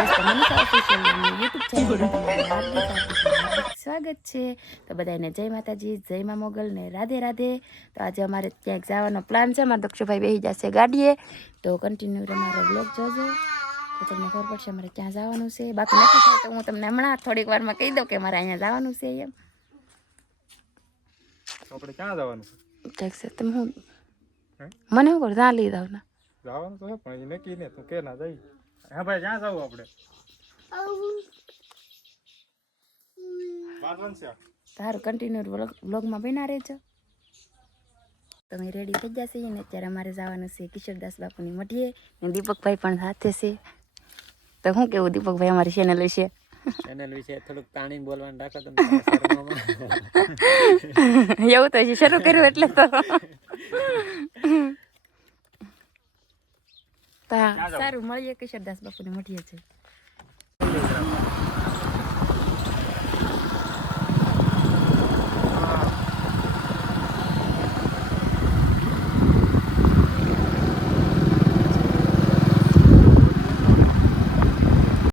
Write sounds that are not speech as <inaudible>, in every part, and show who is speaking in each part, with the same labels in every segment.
Speaker 1: દોસ્તો Manisha official YouTube channel હાર્દિક હાર્દિક હાર્દિક સ્વાગત છે. તો બધાને જય માતાજી જય મા મોગલ ને રાધે રાધે. તો આજે અમારે ક્યાંક જવાનો પ્લાન છે. અમારે દક્ષુભાઈ બેસી જશે ગાડીએ. તો કન્ટિન્યુ અમારો બ્લોગ જોજો. તો તમને ખબર પડશે અમારે ક્યાં જવાનું છે. બાકી નથી થાય તો હું તમને હમણાં થોડીક વારમાં કહી દઉં કે મારે અહીંયા જવાનું છે એમ.
Speaker 2: આપણે ક્યાં જવાનું
Speaker 1: છે? તમે હું મને શું કરું ત્યાં લઈ જાવ ને.
Speaker 2: જવાનું તો પણ નક્કી ને તું કે ના જઈ. હા ભાઈ ક્યાં જવું આપણે? વાંધવાનું
Speaker 1: કન્ટિન્યુ વ્લોગ વ્લોગમાં બના રહેજો. તમે રેડી થઈ જશે ને અત્યારે અમારે જવાનું છે કિશોરદાસ બાપુની મઢીએ ને દીપકભાઈ પણ સાથે છે. તો શું કેવું દીપકભાઈ અમારી ચેનલ વિશે?
Speaker 3: ચેનલ વિશે થોડુંક તાણીને બોલવાનું રાખો તમે. <laughs>
Speaker 1: એવું તો હજી શરૂ કર્યું એટલે તો. તો હા, સારું મળીએ કિશોરદાસ બાપુની મળીએ છે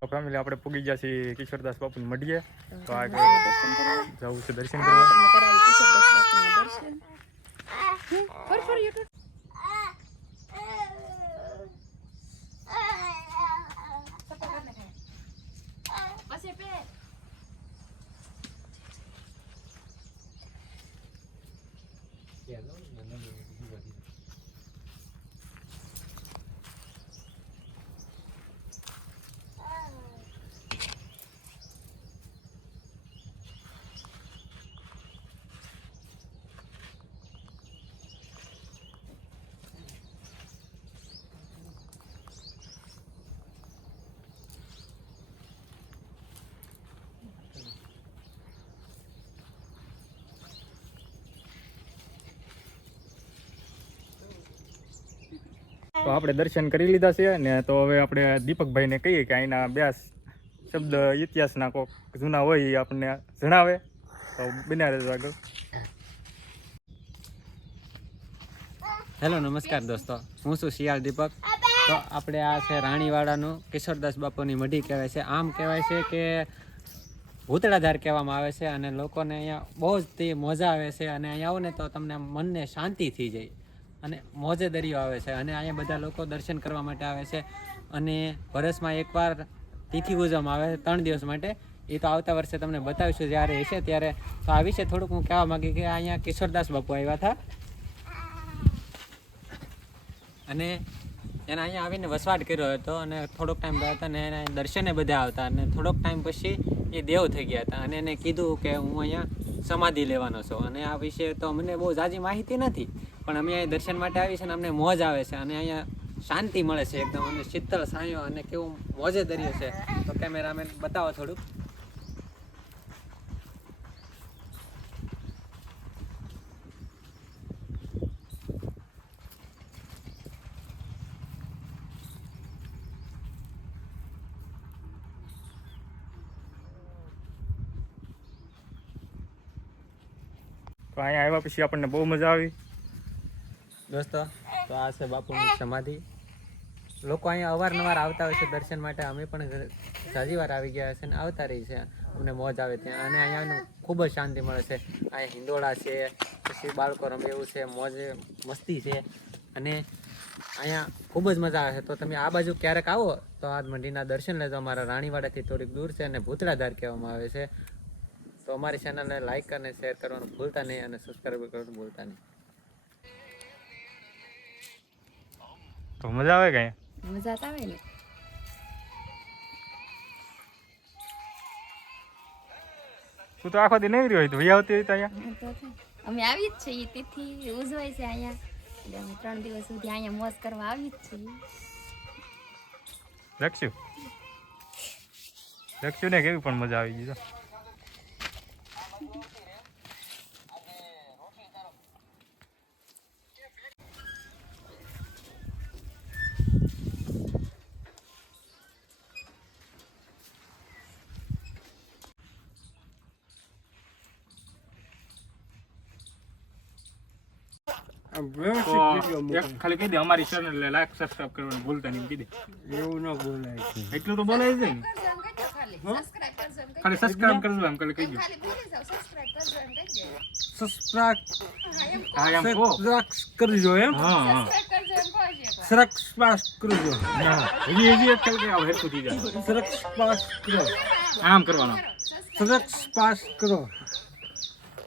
Speaker 2: ફેમિલી આપણે પૂગી ગયા છીએ કિશોરદાસ બાપુની મળીએ. તો આગળ જવું છે દર્શન કરવા.
Speaker 1: Yeah,
Speaker 2: તો આપણે દર્શન કરી લીધા છે ને તો હવે આપણે દીપકભાઈને કહીએ કે અહીંના બે શબ્દ ઇતિહાસના કોક જૂના હોય એ આપણને જણાવે. તો બન્યા રહેજો આગળ.
Speaker 3: હેલો, નમસ્કાર દોસ્તો. હું છું શિયાળ દીપક. તો આપણે આ છે રાણીવાડાનું કિશોરદાસ બાપુની મઢી કહેવાય છે. આમ કહેવાય છે કે ભૂતળાધાર કહેવામાં આવે છે અને લોકોને અહીંયા બહુ જ તે મજા આવે છે અને અહીંયા આવો ને તો તમને મનને શાંતિ થઈ જાય. અને મોજે દરિયો આવે છે અને અહીંયા બધા લોકો દર્શન કરવા માટે આવે છે. અને વર્ષમાં એકવાર તિથિ ઉજવવામાં આવે છે, ત્રણ દિવસ માટે. એ તો આવતા વર્ષે તમને બતાવીશું જ્યારે હશે ત્યારે. તો આ વિશે થોડુંક હું કહેવા માંગી કે અહીંયા કિશોરદાસ બાપુ આવ્યા હતા. અને એને અહીંયા આવીને વસવાટ કર્યો હતો અને થોડોક ટાઈમ ગયા હતા અને એને દર્શને બધા આવતા અને થોડોક ટાઈમ પછી એ દેવ થઈ ગયા હતા. અને એને કીધું કે હું અહીંયા સમાધિ લેવાનો છું. અને આ વિશે તો મને બહુ ઝાઝી માહિતી નથી. પણ અમે અહીંયા દર્શન માટે આવી છે અને અમને મોજ આવે છે અને અહીંયા શાંતિ મળે છે એકદમ અને શીતળ સાયો અને કેવું મોજે દરિયો છે. તો કેમેરામેન બતાવો થોડુંક.
Speaker 2: તો અહીંયા આવ્યા પછી આપણને બહુ મજા આવી.
Speaker 3: દોસ્તો, તો આ છે બાપુની સમાધિ. લોકો અહીંયા અવારનવાર આવતા હોય છે દર્શન માટે. અમે પણ ઘણી વાર આવી ગયા છે અને આવતા રહી છે અમને મોજ આવે ત્યાં. અને અહીંયાનું ખૂબ જ શાંતિ મળે છે. અહીંયા હિંડોળા છે, પછી બાળકો રમે એવું છે, મોજ મસ્તી છે. અને અહીંયા ખૂબ જ મજા આવે છે. તો તમે આ બાજુ ક્યારેક આવો, તો આ મંદિરના દર્શન લેજો. અમારા રાણીવાડાથી થોડીક દૂર છે અને ભૂતળાધાર કહેવામાં આવે છે. તો અમારી ચેનલને લાઇક અને શેર કરવાનું ભૂલતા નહીં અને સબસ્ક્રાઈબ કરવાનું ભૂલતા નહીં.
Speaker 2: તો મજા આવે કઈ?
Speaker 1: મજા આવે ને.
Speaker 2: તું તો આખો દી નહીં રહ્યો હોય તો વહી આવતી હોય તો અહીંયા.
Speaker 1: અમે આવી જ છીએ તિથિ ઉજવાય છે અહીંયા. એટલે અમે ત્રણ દિવસ સુધી અહીંયા મોજ કરવા આવી જ છીએ.
Speaker 2: લખશું લખશું ને કેવી પણ મજા આવી ગઈ ખાલી કહી દે અમારી ચેનલ લાઈક સબસ્ક્રાઇબ કરવાનું ભૂલતા નહીં કહી દે.
Speaker 3: એવું ન બોલાય.
Speaker 2: એટલું તો બોલાય જ ને. ખાલી સબસ્ક્રાઇબ કરજો એમ ખાલી કહી દો.
Speaker 3: સબસ્ક્રાઇબ કરજો એમ
Speaker 2: હા હા
Speaker 3: સબસ્ક્રાઇબ કરજો
Speaker 2: ના હજી હજી એક ખાલી આવ હેરખું થઈ જાય
Speaker 3: સબસ્ક્રાઇબ કરો.
Speaker 2: આમ કરવાનો.
Speaker 3: સબસ્ક્રાઇબ કરો.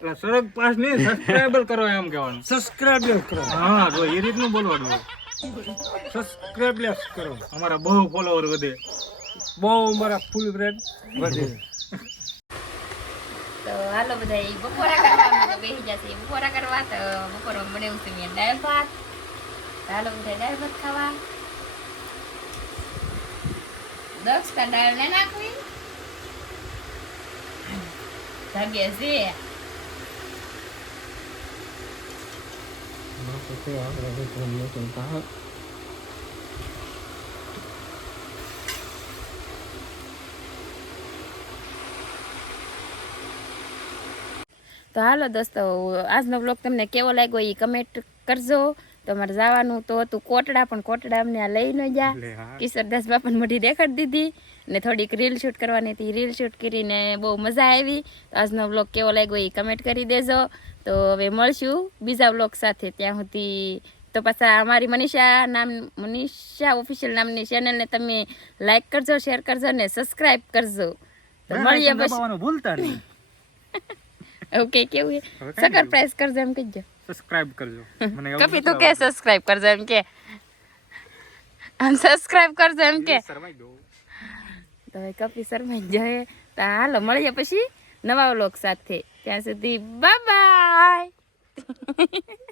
Speaker 2: એટલે સરગ પાસ નહીં સબસ્ક્રાઇબર કરો એમ કહેવાનું.
Speaker 3: સબસ્ક્રાઇબ કરો.
Speaker 2: હા તો એ રીતનું બોલવાનું.
Speaker 3: સબસ્ક્રાઇબ કરો.
Speaker 2: અમારા બહુ ફોલોવર વધે.
Speaker 3: બહુ અમારા ફૂલ ફ્રેન્ડ વધે.
Speaker 1: તો હાલો બધા બપોરા કરવા બેસી જશે બપોરા કરવા તો બપોરા બનાવ્યું છે મેં દાળ ભાત. હાલો બધા દાળ ભાત ખાવા. દક્ષ કા દાળ ને નાખવી? જાગે છે. તો હાલો દોસ્તો આજનો બ્લોગ તમને કેવો લાગ્યો એ કમેન્ટ કરજો. તમારે જવાનું તો હતું કોટડા પણ કોટડા અમને આ લઈ ન જા કિશોરદાસ બાપાને મોઢી દેખાડી દીધી ને થોડીક રીલ શૂટ કરવાની હતી. રીલ શૂટ કરીને બહુ મજા આવી. તો આજનો બ્લોગ કેવો લાગ્યો એ કમેન્ટ કરી દેજો. તો હવે મળશું બીજા બ્લોગ સાથે. ત્યાં સુધી તો પાછા અમારી મનીષા નામ મનીષા ઓફિશિયલ નામની ચેનલને તમે લાઈક કરજો શેર કરજો ને સબસ્ક્રાઈબ કરજો. તો મળીએ
Speaker 2: બસ ભૂલતા નહીં. <laughs>
Speaker 1: ઓકે કેવું સકર પ્રાઇસ કરજો એમ કહેજો.
Speaker 2: સબસ્ક્રાઇબ કરજો. <laughs> મને
Speaker 1: કપી તું કે સબસ્ક્રાઇબ કરજો એમ કે. આમ સબસ્ક્રાઇબ કરજો એમ કે.
Speaker 2: શરમાઈ દો
Speaker 1: તો હવે કપી શર્મા જાય તો હાલો મળીએ પછી નવા વ્લોગ સાથે. ત્યાં સુધી બાય બાય <laughs>